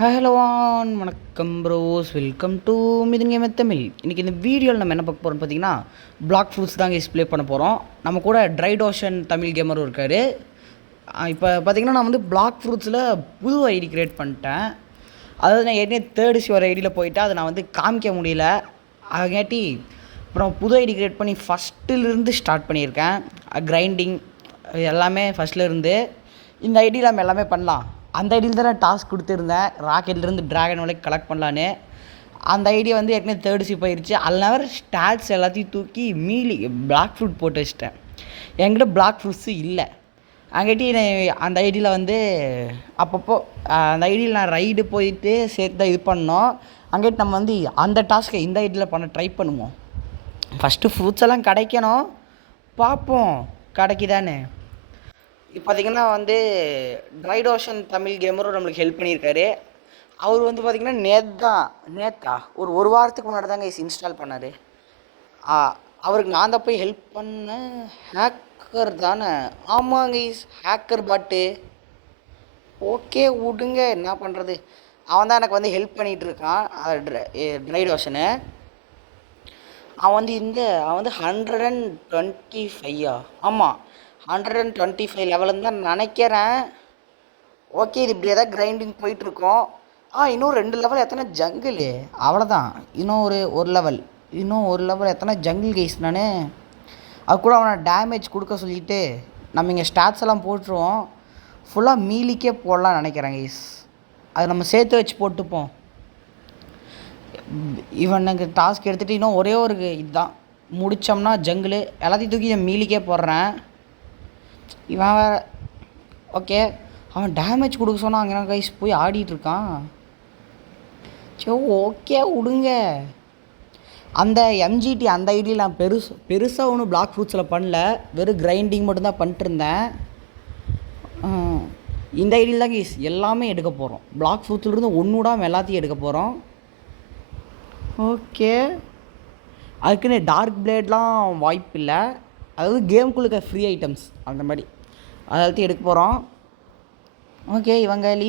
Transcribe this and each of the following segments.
Hello on வணக்கம் pros, welcome to மிதுங்க Tamil. இன்றைக்கி இந்த வீடியோவில் நம்ம என்ன பார்க்க போகிறோம்னு பார்த்தீங்கன்னா, பிளாக் ஃப்ரூட்ஸ் தாங்க டிஸ்ப்ளே பண்ண போகிறோம். நம்ம கூட ட்ரைட் ஓஷன் தமிழ் கேமரும் இருக்கார். இப்போ பார்த்தீங்கன்னா நான் வந்து பிளாக் ஃப்ரூட்ஸில் புது ஐடி க்ரியேட் பண்ணிட்டேன். அதாவது நான் ஏற்கனவே தேர்ட் சி ஒரு ஐடியில் போயிட்டு அதை நான் வந்து காமிக்க முடியல. அதுங்காட்டி அப்புறம் புது ஐடி க்ரியேட் பண்ணி ஃபஸ்ட்டிலிருந்து ஸ்டார்ட் பண்ணியிருக்கேன். கிரைண்டிங் எல்லாமே ஃபஸ்ட்லேருந்து இந்த ஐடியில் நம்ம எல்லாமே பண்ணலாம். அந்த ஐடியில் தான் நான் டாஸ்க் கொடுத்துருந்தேன், ராக்கெட்லேருந்து ட்ராகன் வரைக்கும் கலெக்ட் பண்ணலான்னு. அந்த ஐடியா வந்து ஏற்கனவே தேர்ட் சி போயிடுச்சு. அதில் ஸ்டாட்ஸ் எல்லாத்தையும் தூக்கி மீலி பிளாக் ஃப்ரூட் போட்டு வச்சிட்டேன். என்கிட்ட பிளாக் ஃப்ரூட்ஸு இல்லை. அங்கிட்டி அந்த ஐடியில் வந்து அப்பப்போ அந்த ஐடியில் நான் ரைடு போயிட்டு சேர்த்து தான் இது பண்ணோம். அங்கிட்டு நம்ம வந்து அந்த டாஸ்க்கை இந்த ஐடியில் பண்ண ட்ரை பண்ணுவோம். ஃபஸ்ட்டு ஃப்ரூட்ஸ் எல்லாம் கிடைக்கணும், பார்ப்போம் கிடைக்குதான்னு. இப்போ பார்த்திங்கன்னா வந்து ட்ரைட் ஓஷன் தமிழ் கேமரும் நம்மளுக்கு ஹெல்ப் பண்ணியிருக்காரு. அவர் வந்து பார்த்திங்கன்னா நேத்தா ஒரு வாரத்துக்கு முன்னாடி தாங்க இன்ஸ்டால் பண்ணார். அவருக்கு நான் தான் போய் ஹெல்ப் பண்ணேன். ஹேக்கர் தானே? ஆமாங்க ஹேக்கர் பாட்டு. ஓகே விடுங்க, என்ன பண்ணுறது. அவன் தான் எனக்கு வந்து ஹெல்ப் பண்ணிகிட்ருக்கான். ட்ரைட் ஓஷனு அவன் வந்து 125 ஆமாம் 125 லெவலுன்னு தான் நினைக்கிறேன். ஓகே, இது இப்படியே தான் கிரைண்டிங் போயிட்டுருக்கோம். இன்னும் 2 லெவல் எத்தனை ஜங்கிள், அவ்வளோதான். இன்னும் ஒரு லெவல் எத்தனை ஜங்கிள் கைஸ். நான் அது கூட அவனை டேமேஜ் கொடுக்க சொல்லிவிட்டு நம்ம இங்கே ஸ்டாட்ஸ் எல்லாம் போட்டுருவோம். ஃபுல்லாக மீலிக்கே போடலான்னு நினைக்கிறேன் கைஸ். அது நம்ம சேர்த்து வச்சு போட்டுப்போம். இவனுக்கு டாஸ்க் எடுத்துகிட்டு இன்னும் ஒரே ஒரு இதுதான் முடித்தோம்னா ஜங்கிள் எல்லாத்தையும் தூக்கி மீலிக்கே போடுறேன். இவன் வேறு ஓகே, அவன் டேமேஜ் கொடுக்க சொன்னான். அங்கே கைஸ் போய் ஆடிட்டுருக்கான். சரி ஓகே விடுங்க. அந்த எம்ஜிடி அந்த ஐடியில் நான் பெருசாக ஒன்றும் பிளாக் ஃப்ரூட்ஸில் பண்ணல, வெறும் கிரைண்டிங் மட்டும்தான் பண்ணிட்டுருந்தேன். இந்த ஐடியில் தான் கைஸ் எல்லாமே எடுக்க போகிறோம். பிளாக் ஃப்ரூட்ஸ்லேருந்து ஒன்றுடாமல் எல்லாத்தையும் எடுக்க போகிறோம். ஓகே, அதுக்குன்னு டார்க் பிளேட்லாம் வாய்ப்பு இல்லை. அதாவது கேமுக்குள்ள ஃப்ரீ ஐட்டம்ஸ் அந்த மாதிரி அதாவது எடுக்க போகிறோம். ஓகே, இவனுங்கள்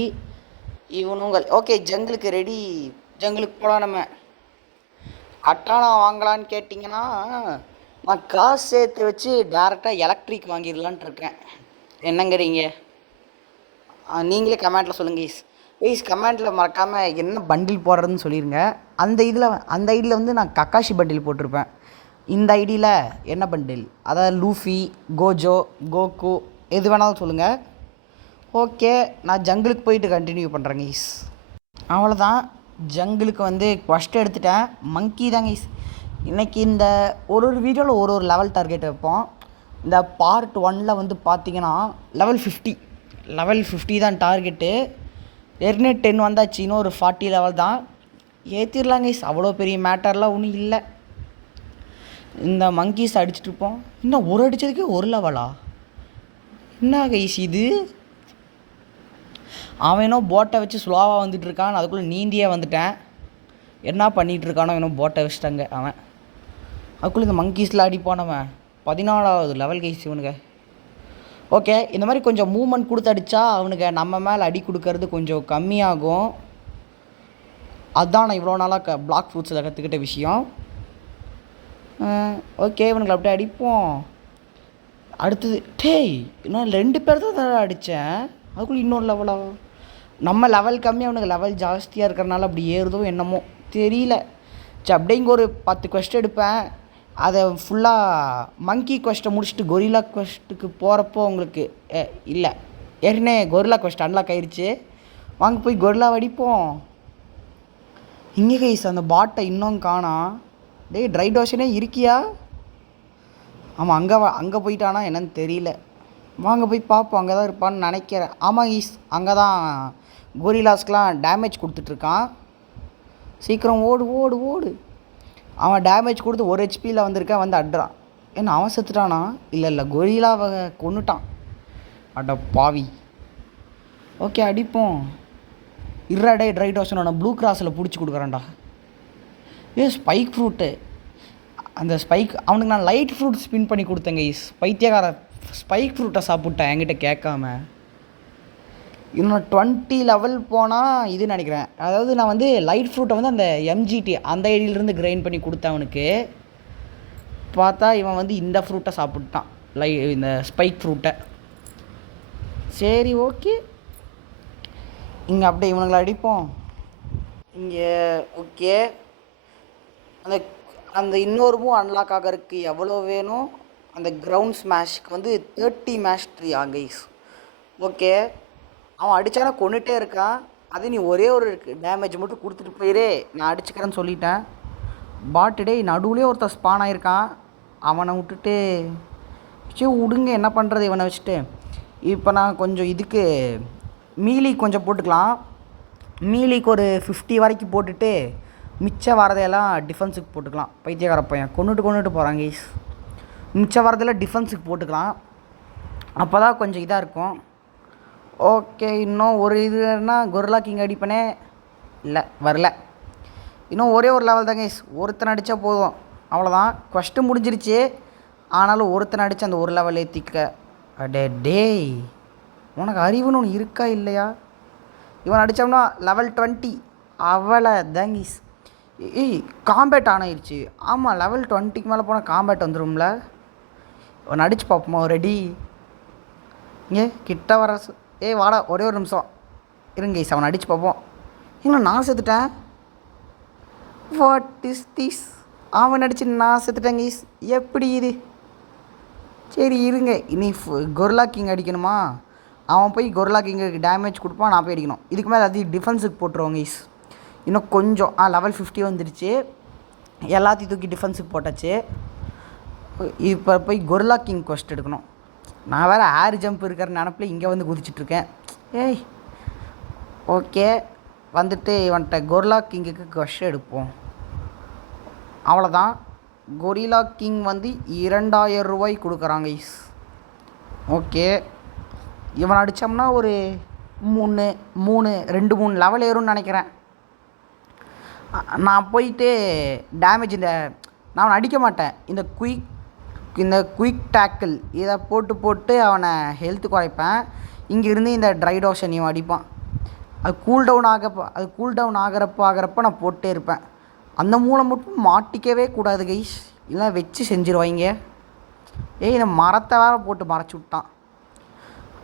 ஓகே. ஜங்கிளுக்கு ரெடி, ஜங்கிளுக்கு போகலாம். நம்ம கட்டானா வாங்கலான்னு கேட்டிங்கன்னா நான் காசு சேர்த்து வச்சு டேரெக்டாக எலக்ட்ரிக் வாங்கிடலான்ட்டு இருக்கேன். என்னங்கிறீங்க? நீங்களே கமெண்ட்டில் சொல்லுங்கள் ப்ளீஸ். கமெண்ட்டில் மறக்காமல் என்ன பண்டில் போடுறதுன்னு சொல்லிடுங்க. அந்த ஐடியில் வந்து நான் கக்காஷி பண்டில் போட்டிருப்பேன். இந்த ஐடியில் என்ன பண்டில், அதாவது லூஃபி, கோஜோ, கோகு எது வேணாலும் சொல்லுங்கள். ஓகே, நான் ஜங்கிளுக்கு போயிட்டு கண்டினியூ பண்ணுறேங்க ஈஸ். அவ்வளோதான், ஜங்கிளுக்கு வந்து ஃபஸ்ட்டு எடுத்துட்டேன். மங்கி தாங்க ஈஸ். இன்றைக்கி இந்த ஒரு வீடியோவில் ஒரு லெவல் டார்கெட் வைப்போம். இந்த பார்ட் 1 வந்து பார்த்திங்கன்னா லெவல் 50 தான் டார்கெட்டு. ஏற்கனவே 10 வந்தாச்சு, இன்னும் ஒரு 40 லெவல் தான் ஏற்றிடலாங்க ஈஸ். அவ்வளோ பெரிய மேட்டர்லாம் ஒன்றும் இல்லை. இந்த மங்கீஸ் அடிச்சுட்டு இருப்போம். இன்னும் ஒரு அடித்ததுக்கே ஒரு லெவலா? என்ன கைஸ் இது? அவனோ போட்டை வச்சு ஸ்லோவாக வந்துட்டுருக்கான், அதுக்குள்ளே நீந்தியே வந்துட்டேன். என்ன பண்ணிகிட்ருக்கானோ இன்னும் போட்டை வச்சுட்டாங்க அவன். அதுக்குள்ளே இந்த மங்கீஸில் அடிப்பானவன் 14வது லெவல் கைஸ் இவனுங்க. ஓகே, இந்த மாதிரி கொஞ்சம் மூவ்மெண்ட் கொடுத்து அடித்தா அவனுக்கு நம்ம மேலே அடி கொடுக்கறது கொஞ்சம் கம்மியாகும். அதுதான் நான் இவ்வளோ நாளாக பிளாக் ஃப்ரூட்ஸில் கற்றுக்கிட்ட விஷயம். ஓகே, இவனுங்களை அப்படியே அடிப்போம். அடுத்தது டேய், நான் 2 பேர் தான் அடித்தேன், அதுக்குள்ளே இன்னொரு லெவலாக. நம்ம லெவல் கம்மி, அவனுக்கு லெவல் ஜாஸ்தியாக இருக்கிறனால அப்படி ஏறுதோ என்னமோ தெரியல. சரி, அப்படியே இங்கே ஒரு 10 கொஸ்ட் எடுப்பேன். அதை ஃபுல்லாக மங்கி கொஸ்ட்டை முடிச்சுட்டு கொரில்லா கொஸ்ட்டுக்கு போகிறப்போ உங்களுக்கு இல்லை, ஏற்கனவே கொரில்லா கொஸ்ட் அன்லாக் ஆயிடுச்சு. வாங்க போய் கொரில்லா அடிப்போம். இங்கே கைஸ் அந்த பாட்டை இன்னும் காணோம். டேய் ட்ரைட் ஓஷனே இருக்கியா? ஆமாம், அங்கே போயிட்டானா என்னன்னு தெரியல. வாங்க போய் பார்ப்போம், அங்கே தான் இருப்பான்னு நினைக்கிறேன். ஆமாம் ஈஸ், அங்கே தான் கொரில்லாஸ்க்கெலாம் டேமேஜ் கொடுத்துட்ருக்கான். சீக்கிரம் ஓடு. அவன் டேமேஜ் கொடுத்து 1 ஹெச்பியில் வந்திருக்கான், வந்து அட்றான். ஏன்னா அவன் செத்துட்டானா? இல்லை கொரில்லாவை கொன்னுட்டான். அட பாவி. ஓகே, அடிப்போம். இருடே ட்ரைட் ஓஷனோட ப்ளூ கிராஸில் பிடிச்சி கொடுக்குறான்டா. ஸ்பைக் ஃப்ரூட்டு, அந்த ஸ்பைக் அவனுக்கு நான் லைட் ஃப்ரூட் ஸ்பின் பண்ணி கொடுத்தேங்க ஈஸ். பைத்தியக்கார ஸ்பைக் ஃப்ரூட்டை சாப்பிட்டேன் என்கிட்ட கேட்காம. இன்னும் 20 லெவல் போனால் இது நினைக்கிறேன். அதாவது நான் வந்து லைட் ஃப்ரூட்டை வந்து அந்த எம்ஜிடி அந்த ஐடியிலேருந்து கிரைண்ட் பண்ணி கொடுத்தேன் அவனுக்கு. பார்த்தா இவன் வந்து இந்த ஃப்ரூட்டை சாப்பிட்டான், இந்த ஸ்பைக் ஃப்ரூட்டை. சரி ஓகே, இங்கே அப்படியே இவனுங்களை அடிப்போம். இங்கே ஓகே, அந்த அந்த இன்னொரு மூவ் அன்லாக் ஆகிறதுக்கு எவ்வளோ வேணும்? அந்த கிரவுண்ட் ஸ்மாஷ்க்கு வந்து 30 மேஸ்ட்ரி கைஸ். ஓகே, அவன் அடித்தானா கொண்டுகிட்டே இருக்கான். அது நீ ஒரே ஒரு டேமேஜ் மட்டும் கொடுத்துட்டு போயிரு, நான் அடிச்சுக்கிறேன்னு சொல்லிட்டேன். பாட்டுடே நடுவுலேயே ஒருத்தர் ஸ்பான் ஆகிருக்கான். அவனை விட்டுட்டு சரி விடுங்க, என்ன பண்ணுறது இவனை வச்சுட்டு. இப்போ நான் கொஞ்சம் இதுக்கு மீலி கொஞ்சம் போட்டுக்கலாம். மீலிக்கு ஒரு 50 வரைக்கும் போட்டுட்டு மிச்சம் வரதையெல்லாம் டிஃபென்ஸுக்கு போட்டுக்கலாம். பைத்தியக்கார பையன் கொண்டுட்டு போகிறாங்க கைஸ். மிச்சம் வரதெல்லாம் டிஃபென்ஸுக்கு போட்டுக்கலாம், அப்போ தான் கொஞ்சம் இதாக இருக்கும். ஓகே, இன்னும் ஒரு இதுனா கொரில்லா கிங் அடிப்பனே இல்லை, வரல. இன்னும் ஒரே ஒரு லெவல் தான் கைஸ், ஒருத்தனை அடித்தா போதும், அவ்வளோதான். ஃபஸ்ட்டு முடிஞ்சிருச்சு. ஆனாலும் ஒருத்தனை அடித்து அந்த ஒரு லெவல் ஏற்றிக்க. அடே டேய், உனக்கு அறிவுன்னு ஒன்று இருக்கா இல்லையா? இவன் அடித்தோம்னா லெவல் 20 அவளை தேங்கிஸ். ஏய் காம்பேட் ஆன் ஆயிடுச்சு. ஆமாம், லெவல் 20க்கு மேலே போனால் காம்பேட் வந்துடும்ல. அவன் அடிச்சு பார்ப்போமா? ரெடி, இங்கே கிட்ட வர. ஏய் வாடா, ஒரே ஒரு நிமிஷம் இருங்க கைஸ், அவனை அடிச்சு பார்ப்போம். இன்னும் நான் செத்துட்டேன். What is this? அவன் அடிச்சு நான் செத்துட்டேன் கைஸ், எப்படி இது? சரி இருங்க, இனி கொரில்லா கிங் அடிக்கணுமா? அவன் போய் கொரில்லா கிங்குக்கு டேமேஜ் கொடுப்பான், நான் போய் அடிக்கணும். இதுக்கு மேலே அது டிஃபென்ஸுக்கு போட்டுருவோம் கைஸ். இன்னும் கொஞ்சம் லெவல் 50 வந்துடுச்சு. எல்லாத்தையும் தூக்கி டிஃபென்ஸுக்கு போட்டாச்சு. இப்போ போய் கொரில்லா கிங் கொஸ்ட் எடுக்கணும். நான் வேறு ஏர் ஜம்ப் இருக்கிற நினப்பில் இங்கே வந்து குதிச்சிட்ருக்கேன். ஏய் ஓகே, வந்துட்டு இவன்கிட்ட கொரில்லா கிங்குக்கு கொஸ்ட் எடுப்போம், அவ்வளோதான். கொரில்லா கிங் வந்து 2000 ரூபாய் கொடுக்குறாங்க கைஸ். ஓகே, இவன் அடித்தோம்னா ஒரு 2-3 லெவல் ஏறும்னு நினைக்கிறேன். நான் போயிட்டு டேமேஜ் நான் அவனை அடிக்க மாட்டேன். இந்த குயிக் டேக்கிள் இதை போட்டு அவனை ஹெல்த்து குறைப்பேன். இங்கேருந்து இந்த ட்ரைட் ஓஷன் இவன் அடிப்பான். அது கூல் டவுன் ஆகிறப்ப நான் போட்டே இருப்பேன். அந்த மூலம் மட்டும் மாட்டிக்கவே கூடாது கைஸ், இல்லை வச்சு செஞ்சிருவாங்க. ஏய் இந்த மரத்தை வேறு போட்டு மறைச்சி விட்டான்.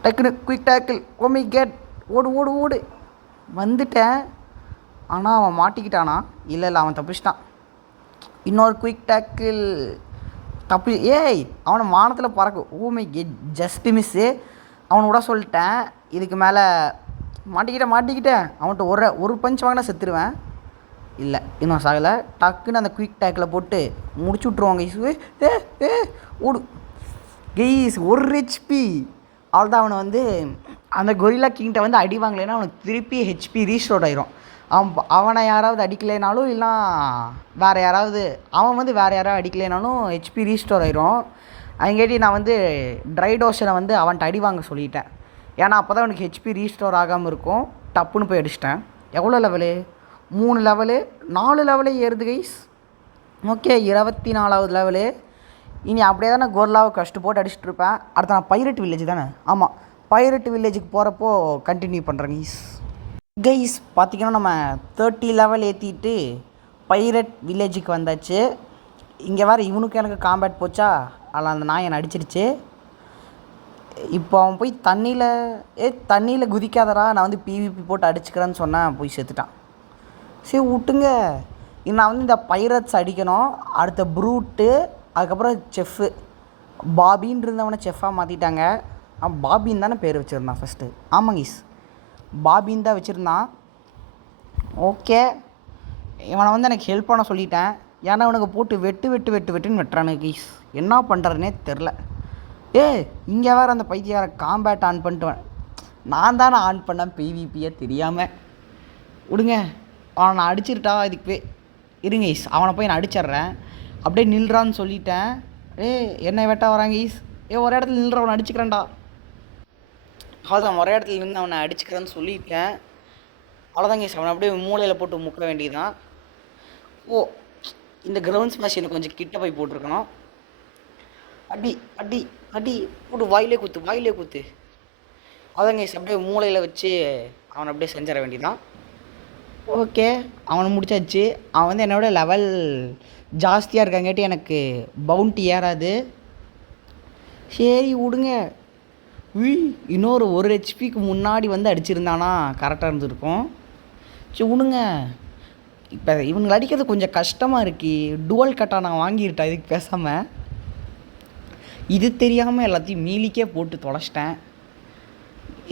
டக்குனு குயிக் டேக்கிள், ஓமி கேட், ஓடு வந்துட்டேன். ஆனால் அவன் மாட்டிக்கிட்டானா? இல்லை அவன் தப்பிச்சிட்டான். இன்னொரு குயிக் டேக்கிள் ஏய் அவனை வானத்தில் பறக்க. ஓமை கேட், ஜஸ்ட் மிஸ்ஸு. அவனை விட சொல்லிட்டேன். இதுக்கு மேலே மாட்டிக்கிட்டேன். அவன்கிட்ட ஒரு பஞ்ச் வாங்கினா செத்துருவேன். இல்லை இன்னும் சாகலை. டக்குன்னு அந்த குயிக் டேக்கில் போட்டு முடிச்சு விட்ருவாங்க கைஸ். ஓடு கைஸ், 1 HP. அவ்வளோதான். அவனை வந்து அந்த கொரில்லா கிங்கிட்ட வந்து அடி வாங்கலைன்னா அவனுக்கு திருப்பி HP ரீஸ்டோர் ஆயிரும். அவனை யாராவது அடிக்கலைனாலும் இல்லை வேறு யாராவது அடிக்கலைனாலும் HP ரீஸ்டோர் ஆயிரும். அதுங்காட்டி நான் வந்து ட்ரைட் ஓஷனை வந்து அவன்கிட்ட அடி வாங்க சொல்லிட்டேன். ஏன்னா அப்போ தான் அவனுக்கு HP ரீஸ்டோர் ஆகாமல் இருக்கும். டப்புன்னு போய் அடிச்சிட்டேன். எவ்வளோ லெவலு? 3 லெவலு, 4 லெவலே ஏறுது கைஸ். Okay, 24வது level. இனி அப்படியே தான் நான் கொரில்லாவை கஷ்டம் போட்டு அடிச்சுட்டு இருப்பேன். அடுத்து நான் பைரட் வில்லேஜ் தானே, ஆமாம், பைரட் வில்லேஜுக்கு போகிறப்போ கண்டினியூ பண்ணுறேன் கைஸ். பார்த்திங்கன்னா நம்ம 30 லெவல் ஏற்றிட்டு பைரட் வில்லேஜுக்கு வந்தாச்சு. இங்கே வேறு இவனுக்கு எனக்கு காம்பேட் போச்சா, அதில் அந்த நாய் என்னை அடிச்சிருச்சு. இப்போ அவன் போய் தண்ணியில் குதிக்காதடா, நான் வந்து PVP போட்டு அடிச்சுக்கிறேன்னு சொன்னேன், போய் செத்துட்டான். சரி விட்டுங்க. நான் வந்து இந்த பைரட்ஸ் அடிக்கணும். அடுத்த ப்ரூட்டு, அதுக்கப்புறம் செஃப்பு. பாபின்னு இருந்தவனை செஃப்பாக மாற்றிட்டாங்க. பாபின்னு தானே பேர் வச்சுருந்தான் ஃபஸ்ட்டு. ஆமாம் கைஸ், பாபின்னு தான் வச்சுருந்தான். ஓகே, இவனை வந்து எனக்கு ஹெல்ப் பண்ண சொல்லிட்டேன். ஏன்னா அவனுக்கு போட்டு வெட்டுன்னு வெட்டுறானு கைஸ். என்ன பண்ணுறதுனே தெரில. இங்கே வேறு அந்த பைத்தியார காம்பேட் ஆன் பண்ணிட்டுவேன். நான் தானே ஆன் பண்ணேன் PVPயை தெரியாமல். விடுங்க, அவனை நான் அடிச்சிருட்டா இதுக்கு போய் இருங்க கைஸ். அவனை போய் நான் அடிச்சிட்றேன். அப்படியே நில்றான்னு சொல்லிட்டேன். என்னை வெட்ட வராங்க கைஸ். ஒரு இடத்துல நில்ற, அவனை அடிச்சுக்கிறேன்டா. அவ்வளோதான், ஒரே இடத்துல நின்று அவனை அடிச்சுக்கிறேன்னு சொல்லிட்டேன். அவ்வளோதான் கைஸ். அவனை அப்படியே மூளையில் போட்டு முக்க வேண்டியதுதான். இந்த கிரவுண்ட் ஸ்மாஷ் எனக்கு கொஞ்சம் கிட்ட போய் போட்டிருக்கணும். அடி போட்டு வாயிலே குத்து. அதங்க அப்படியே மூளையில் வச்சு அவனை அப்படியே செஞ்சிட வேண்டியதான். ஓகே, அவனை முடிச்சாச்சு. அவன் வந்து என்னோட லெவல் ஜாஸ்தியாக இருக்காங்கட்டி எனக்கு பவுண்டி ஏறாது. சரி விடுங்க. இன்னொரு 1 ஹெச்பிக்கு முன்னாடி வந்து அடிச்சிருந்தானா கரெக்டாக இருந்திருக்கும். சரி விடுங்க. இப்போ இவங்களை அடிக்கிறது கொஞ்சம் கஷ்டமாக இருக்கு. டுவல் கட்டா நான் வாங்கிட்டேன் இதுக்கு பேசாமல். இது தெரியாமல் எல்லாத்தையும் மீலிக்கே போட்டு தொலைச்சிட்டேன்.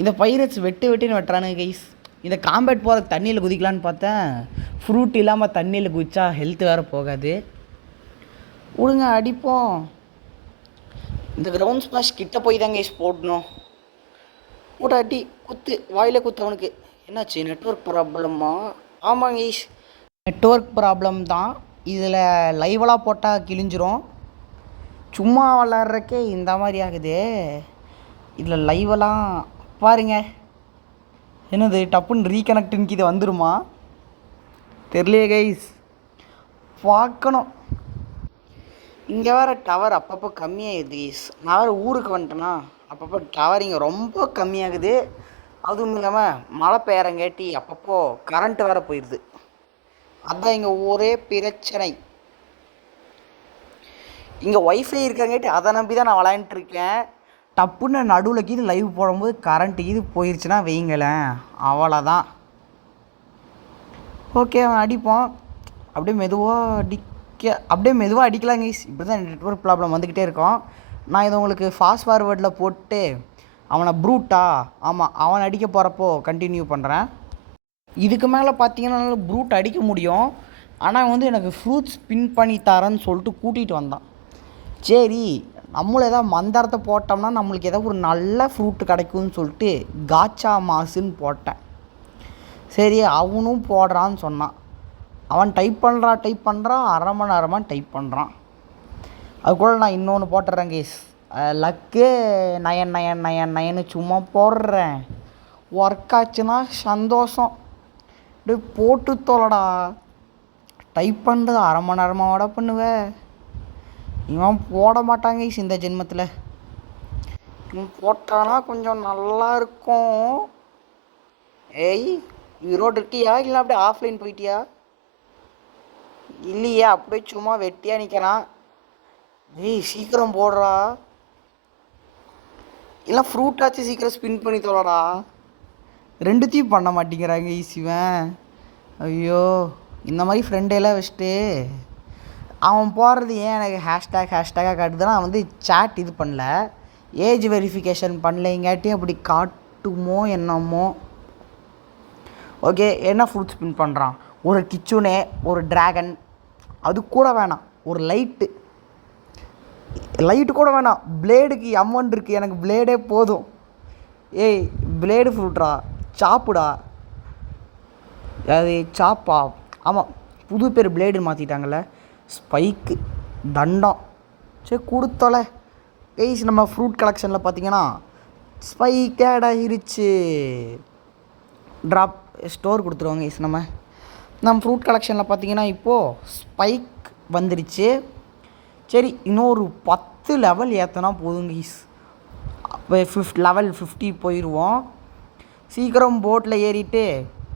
இந்த பைரட்ஸ் வெட்டுன்னு வெட்டுறானுங்க கைஸ். இந்த காம்பேட் போகிற தண்ணியில் குதிக்கலான்னு பார்த்தேன். ஃப்ரூட் இல்லாமல் தண்ணியில் குதிச்சா ஹெல்த் வேறு போகாது. விடுங்க அடிப்போம். இந்த கிரவுண்ட் ஸ்மாஷ் கிட்ட போய் தான் கைஸ் போடணும். போட்டு அடி குத்து வாயில் குத்து. அவனுக்கு என்னாச்சு, நெட்ஒர்க் ப்ராப்ளமா? ஆமாங்க கைஸ், நெட்ஒர்க் ப்ராப்ளம் தான். இதில் லைவெலாம் போட்டால் கிழிஞ்சிரும். சும்மா விளாட்றக்கே இந்த மாதிரி ஆகுது. இதில் லைவெல்லாம் பாருங்க. என்னது டப்புன்னு ரீகனெக்டுன்னு இது வந்துடுமா தெரியலையே கைஸ், பார்க்கணும். இங்கே வேறு டவர் அப்பப்போ கம்மியாகிடுது கைஸ். நான் வேறு ஊருக்கு வந்துட்டேன்னா அப்பப்போ டவர் இங்கே ரொம்ப கம்மியாகுது. அதுவும் இல்லாமல் மழை பெய்யறங்காட்டி அப்பப்போ கரண்ட்டு வேறு போயிடுது. அதுதான் இங்கே ஒரே பிரச்சனை. இங்கே ஒய்ஃபை இருக்கிறங்காட்டி அதை நம்பி தான் நான் விளையாண்டுருக்கேன். டப்புன்னு நடுவில் கீது லைவ் போடும்போது கரண்ட்டு இது போயிடுச்சுன்னா வைங்களேன், அவ்வளோதான். ஓகே, அவன் அடிப்போம். அப்படியே மெதுவாக அடிக்கலாங்க கைஸ். இப்படி தான் நெட்ஒர்க் ப்ராப்ளம் வந்துக்கிட்டே இருக்கும். நான் இதை உங்களுக்கு ஃபாஸ்ட் ஃபார்வேர்டில் போட்டு அவனை ப்ரூட்டா, ஆமாம் அவன் அடிக்க போகிறப்போ கண்டினியூ பண்ணுறேன். இதுக்கு மேலே பார்த்தீங்கன்னா ப்ரூட் அடிக்க முடியும். ஆனால் வந்து எனக்கு ஃப்ரூட்ஸ் பின் பண்ணி தரேன்னு சொல்லிட்டு கூட்டிகிட்டு வந்தான். சரி, நம்மளும் ஏதாவது மந்திரத்தை போட்டோம்னா நம்மளுக்கு ஏதாவது ஒரு நல்ல ஃப்ரூட்டு கிடைக்கும்னு சொல்லிட்டு காச்சா மாசுன்னு போட்டேன். சரி, அவனும் போடுறான்னு சொன்னான். அவன் டைப் பண்ணுறான் 1/2 மணி நேரமாக டைப் பண்ணுறான். அதுக்குள்ள நான் இன்னொன்று போட்டுறேன் கேஸ். லக்கு 99999 சும்மா போடுறேன். ஒர்க் ஆச்சுன்னா சந்தோஷம். அப்படியே போட்டு தொலைடா. டைப் பண்ணுறது 1/2 மணி நேரமாக விட பண்ணுவேன். இவன் போட மாட்டாங்க இந்த ஜென்மத்தில். இவன் போட்டானா கொஞ்சம் நல்லா இருக்கும். ஏய், ஈரோடு இருக்கியா இல்லை அப்படியே ஆஃப்லைன் போயிட்டியா? இல்லையா, அப்படியே சும்மா வெட்டியாக நிற்கிறான். ஏய் சீக்கிரம் போடுறா, இல்லை ஃப்ரூட்டாச்சும் சீக்கிரம் ஸ்பின் பண்ணி தொலைடா. ரெண்டுத்தையும் பண்ண மாட்டேங்கிறாங்க ஈஸிவன். ஐயோ, இந்த மாதிரி ஃப்ரெண்டெல்லாம் வச்சுட்டு அவன் போடுறது ஏன் எனக்கு ஹேஷ்டேக்காக காட்டுதுன்னா, அவன் வந்து சேட் இது பண்ணல, ஏஜ் வெரிஃபிகேஷன் பண்ணலைங்காட்டியும் அப்படி காட்டுமோ என்னமோ. ஓகே, என்ன ஃப்ரூட் ஸ்பின் பண்ணுறான்? ஒரு கிச்சுனே, ஒரு ட்ராகன், அது கூட வேணாம், ஒரு லைட்டு கூட வேணாம். பிளேடுக்கு அமௌண்ட் இருக்குது, எனக்கு பிளேடே போதும். ஏய் பிளேடு ஃப்ரூட்ரா, சாப்புடா. அது சாப்பா? ஆமாம், புது பேர் பிளேடுன்னு மாற்றிட்டாங்கள்ல. ஸ்பைக்கு, தண்டம். சரி கொடுத்தோல கைஸ். நம்ம ஃப்ரூட் கலெக்ஷனில் பார்த்தீங்கன்னா ஸ்பைக் ஆட் ஆகிருச்சு. ட்ராப் ஸ்டோர் கொடுத்துருவாங்க கைஸ். நம்ம ஃப்ரூட் கலெக்ஷனில் பார்த்தீங்கன்னா இப்போது ஸ்பைக் வந்துருச்சு. சரி, இன்னொரு 10 லெவல் ஏற்றினா போதும் கைஸ். லெவல் 50 போயிடுவோம். சீக்கிரம் போட்டில் ஏறிட்டு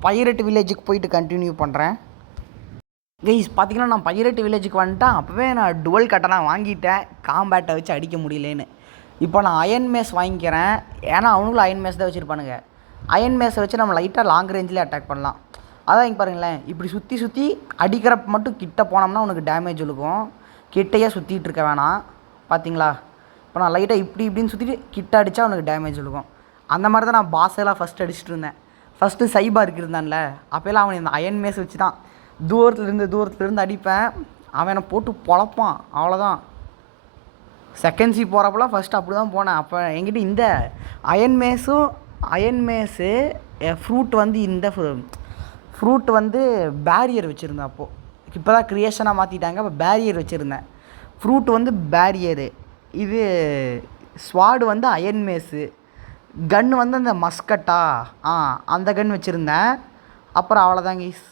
பைரட் வில்லேஜுக்கு போயிட்டு கண்டினியூ பண்ணுறேன் கைஸ். பார்த்தீங்கன்னா நான் பைரட் வில்லேஜுக்கு வந்துட்டேன். அப்போவே நான் டுவல் கட்டை வாங்கிட்டேன், காம்பேட்டை வச்சு அடிக்க முடியலேன்னு. இப்போ நான் அயன் மேஸ் வாங்கிக்கிறேன். ஏன்னா அவனுங்களும் அயன் மேஸ் தான் வச்சுருப்பானுங்க. அயன் மேஸை வச்சு நம்ம லைட்டாக லாங் ரேஞ்சிலே அட்டாக் பண்ணலாம். அதான் இங்கே பாருங்களேன், இப்படி சுற்றி அடிக்கிறப்ப மட்டும் கிட்ட போனோம்னா உனக்கு டேமேஜ் இருக்கும். கிட்டையே சுற்றிட்டு இருக்க வேணாம். பார்த்தீங்களா, இப்போ நான் லைட்டாக இப்படின்னு சுற்றிட்டு கிட்ட அடித்தா அவனுக்கு டேமேஜ் இருக்கும். அந்த மாதிரி தான் நான் பாஸெல்லாம் ஃபஸ்ட்டு அடிச்சுட்டு இருந்தேன். ஃபஸ்ட்டு சைபார்க்கு இருந்தான்ல, அப்போல்லாம் அவன் இந்த அயன் மேஸ் வச்சு தான் தூரத்துலேருந்து அடிப்பேன். அவனை போட்டு பொழப்பான், அவ்வளோதான். செகண்ட் சி போகிறப்பெல்லாம் ஃபஸ்ட்டு அப்படி தான் போனேன். அப்போ என்கிட்ட இந்த அயன் மேஸு ஃப்ரூட் வந்து இந்த ஃப்ரூட் வந்து பேரியர் வச்சுருந்தேன். அப்போது இப்போ தான் க்ரியேஷனாக மாற்றிட்டாங்க. அப்போ பேரியர் வச்சுருந்தேன். ஃப்ரூட் வந்து பேரியரு, இது ஸ்வாடு வந்து அயன் மேஸு, கன் வந்து அந்த மஸ்கட்டா அந்த கன் வச்சுருந்தேன். அப்புறம் அவ்வளோதாங்க கைஸ்,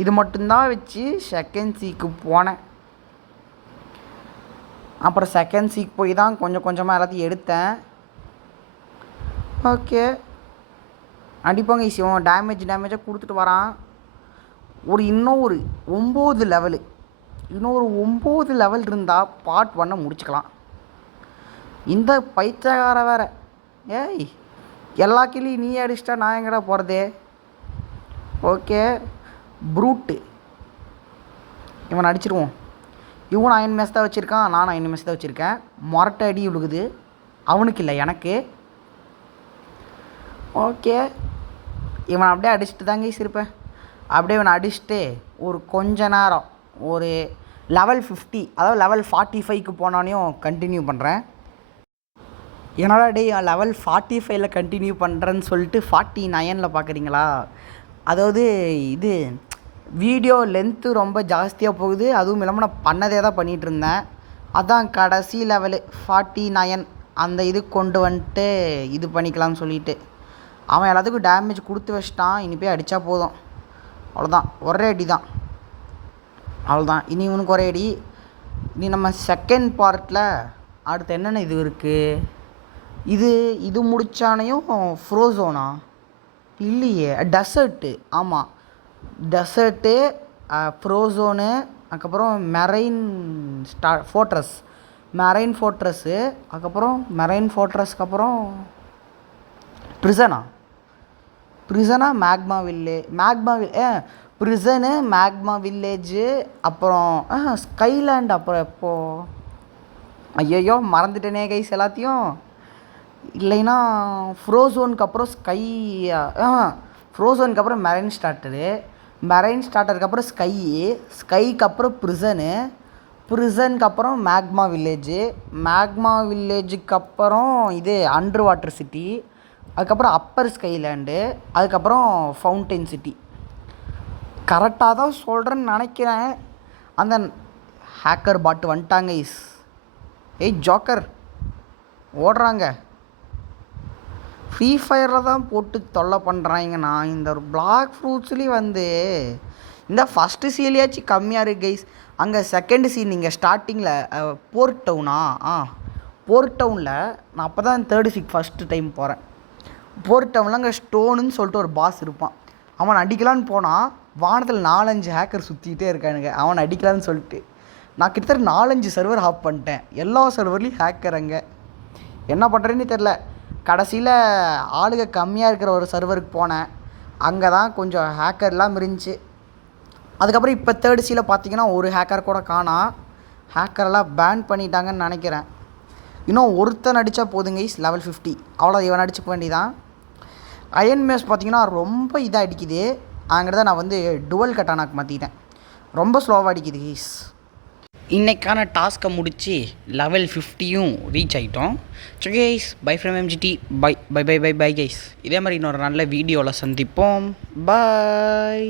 இது மட்டும்தான் வச்சு செகண்ட் சீக்கு போனேன். அப்புறம் செகண்ட் சீக் போய் தான் கொஞ்சம் கொஞ்சமாக எல்லாத்தையும் எடுத்தேன். ஓகே, அடிப்பாங்க கைஸ். இவன் டேமேஜாக கொடுத்துட்டு வரான். இன்னும் ஒரு 9 லெவலு, இன்னும் ஒரு 9 லெவல் இருந்தால் பார்ட் 1 முடிச்சுக்கலாம். இந்த பைத்தியக்கார வேறு, ஏய் எல்லா கிளியும் நீ அடிச்சிட்டா நான் எங்கடா போகிறது? ஓகே, ப்ரூட்டு இவன் அடிச்சிடுவோம். இவன் அயன் மேஸ் தான் வச்சுருக்கான், நானும் அயன் மேஸ் தான் வச்சுருக்கேன். மொரட்டை அடி விழுகுது, அவனுக்கு இல்லை எனக்கு. ஓகே, இவன் அப்படியே அடிச்சுட்டு தாங்க இருப்பேன். அப்படியே இவனை அடிச்சுட்டு ஒரு கொஞ்ச நேரம் ஒரு லெவல் 50, அதாவது லெவல் 45க்கு போனோடனையும் கண்டினியூ பண்ணுறேன். என்னடா டே லெவல் 45ல் கண்டினியூ பண்ணுறேன்னு சொல்லிட்டு 49ல் பார்க்குறீங்களா? அதாவது இது வீடியோ லென்த்து ரொம்ப ஜாஸ்தியாக போகுது. அதுவும் இல்லாமல் நான் பண்ணதே தான் பண்ணிகிட்டு இருந்தேன். அதான் கடைசி லெவலு 49 அந்த இது கொண்டு வந்துட்டு இது பண்ணிக்கலாம்னு சொல்லிட்டு அவன் எல்லாத்துக்கும் டேமேஜ் கொடுத்து வச்சிட்டான். இனி போய் அடித்தா போதும், அவ்வளோதான். ஒரே அடி தான், அவ்வளோதான். இனி இவனுக்கு ஒரே அடி. இனி நம்ம செகண்ட் பார்ட்டில் அடுத்து என்னென்ன இது இருக்குது? இது முடித்தானையும் ஃப்ரோசோனா இல்லையே, டெசர்ட்டு. ஆமாம், டெசர்ட்டு, ஃப்ரோசோனு, அதுக்கப்புறம் மெரைன் ஃபோர்ட்ரஸ், மெரைன் ஃபோர்ட்ரஸ்ஸு, அதுக்கப்புறம் மெரைன் ஃபோர்ட்ரஸ்க்கு அப்புறம் ப்ரிசனா ப்ரிசனு, மேக்மா வில்லேஜு, அப்புறம் ஸ்கைலேண்ட். அப்புறம் எப்போது ஐயோ மறந்துட்டேனே கைஸ் எல்லாத்தையும். இல்லைன்னா ஃப்ரோசோனுக்கு அப்புறம் ஃப்ரோசோனுக்கு அப்புறம் மெரைன் ஸ்டார்டருக்கு அப்புறம் ஸ்கைக்கு அப்புறம் ப்ரிசனுக்கு அப்புறம் மேக்மா வில்லேஜுக்கு அப்புறம் இது அண்டர் வாட்டர் சிட்டி, அதுக்கப்புறம் அப்பர் ஸ்கைலேண்டு, அதுக்கப்புறம் ஃபவுண்டைன் சிட்டி. கரெக்டாக தான் சொல்கிறேன்னு நினைக்கிறேன். அந்த ஹேக்கர் பாட்டு வந்துட்டாங்க இஸ். ஏய் ஜோக்கர் ஓடுறாங்க. ஃப்ரீ ஃபயரில் தான் போட்டு தொல்லை பண்ணுறாங்க. நான் இந்த ஒரு பிளாக் ஃப்ரூட்ஸ்லேயும் வந்து இந்த ஃபஸ்ட்டு சீலையாச்சும் கம்மியாக இருக்குது கைஸ். அங்கே செகண்ட் சீன் இங்கே ஸ்டார்டிங்கில் போர்ட் டவுனில் நான் அப்போ தான் தேர்டு சீக் ஃபஸ்ட்டு டைம் போகிறேன். போர்ட் டவுனில் அங்கே ஸ்டோனுன்னு சொல்லிட்டு ஒரு பாஸ் இருப்பான். அவன் அடிக்கலான்னு போனால் வானத்தில் 4-5 ஹேக்கர் சுற்றிக்கிட்டே இருக்கானுங்க. அவன் அடிக்கலான்னு சொல்லிட்டு நான் கிட்டத்தட்ட 4-5 சர்வர் ஆஃப் பண்ணிட்டேன். எல்லா சர்வர்லேயும் ஹேக்கர். அங்கே என்ன பண்ணுறேன்னு தெரில. கடைசியில் ஆளுங்க கம்மியாக இருக்கிற ஒரு சர்வருக்கு போனேன். அங்கே தான் கொஞ்சம் ஹேக்கர்லாம் இருந்துச்சு. அதுக்கப்புறம் இப்போ தேர்ட் சீல பார்த்தீங்கன்னா ஒரு ஹேக்கர் கூட காணோம். ஹேக்கரெல்லாம் பேன் பண்ணிட்டாங்கன்னு நினைக்கிறேன். இன்னும் ஒருத்தன் அடித்தா போதுங்க இஸ் லெவல் 50, அவ்வளோ. இவன் அடிச்சுக்க வேண்டியதான். அயன் மேஸ் பார்த்தீங்கன்னா ரொம்ப இதாக அடிக்குது. அங்கிட்ட தான் நான் வந்து டுவல் கட்டானாக்கு மாற்றிட்டேன். ரொம்ப ஸ்லோவாக அடிக்குது கைஸ். இன்றைக்கான டாஸ்க்கை முடித்து லெவல் 50யும் ரீச் ஆகிட்டோம். So guys, bye from MGT. Bye guys. இதே மாதிரி இன்னொரு நல்ல வீடியோவில் சந்திப்போம். பாய்.